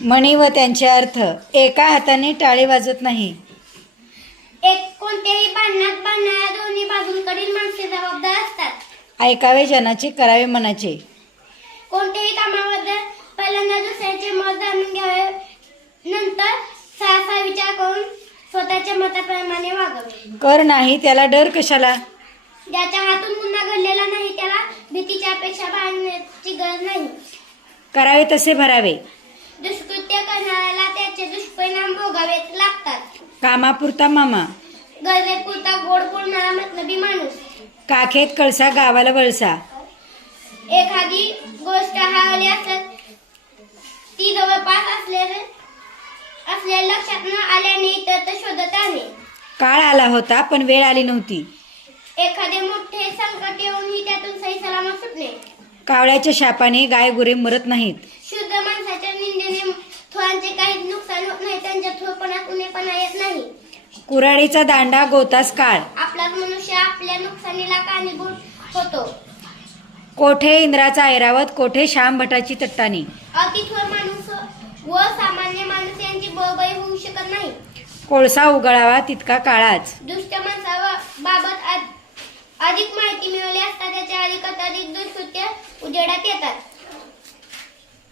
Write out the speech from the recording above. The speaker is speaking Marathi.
म्हणी व त्यांचे अर्थ. एका हाताने टाळी वाजत नाही. कोणत्याही भांडणात भांडणाऱ्या दोन्ही बाजूंकडील माणसे जबाबदार असतात. ऐकावे जनाचे, करावे मनाचे. कोणत्याही कामाबद्दल पहिल्यांदा दुसऱ्याचे मत जाणून घ्यावे, नंतर सहा विचार करून स्वतःच्या मताप्रमाणे वागावे. कर नाही त्याला डर कशाला. ज्याच्या हातून गुन्हा घडलेला नाही त्याला भीतीची अपेक्षा बाळगण्याची गरज नाही. करावे तसे भरावे. दुष्कृत्य करणाऱ्याला त्याचे दुष्परिणाम भोगावे लागतात. कामापुरता मामा, गरजेपुरता गोड बोलणारा मतलबी माणूस. काखेत कळसा गावाला वळसा. एखादी गोष्ट हरवली असत ती जवळपास असलेल्या लक्षात न आल्याने इतर शोधत आहे. काळ आला होता पण वेळ आली नव्हती. एखादे मोठे संकट येऊनही त्यातून सही सलामत सुटणे. कावळ्याच्या शापाने गाय गुरे मरत नाहीत. शुद्ध माणसाच्या निंदेने थोरांचे काही नुकसान होत नाही, त्यांच्या थोरपणात उणेपणा येत नाही. कुऱ्हाडीचा दांडा गोतास काळ. आपलाच मनुष्य आपल्या नुकसानीला कारणीभूत होतो. कोठे इंद्राचा ऐरावत, कोठे श्याम भटाची तट्टाणी. अति थोर माणूस व सामान्य माणूस यांची बळबळी होऊ शकत नाही. कोळसा उगळावा तितका काळाच. दुष्ट माणसाबाबत अधिक माहिती मिळवली असता त्याचे अधिक दुष्कृत्य उजेडात येतात.